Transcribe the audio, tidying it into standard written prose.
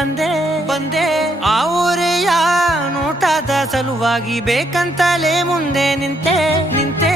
ಬಂದೆ ಬಂದೆ ಆ ಊರೆಯ ನೋಟದ ಸಲುವಾಗಿ ಬೇಕಂತಲೇ ಮುಂದೆ ನಿಂತೆ ನಿಂತೆ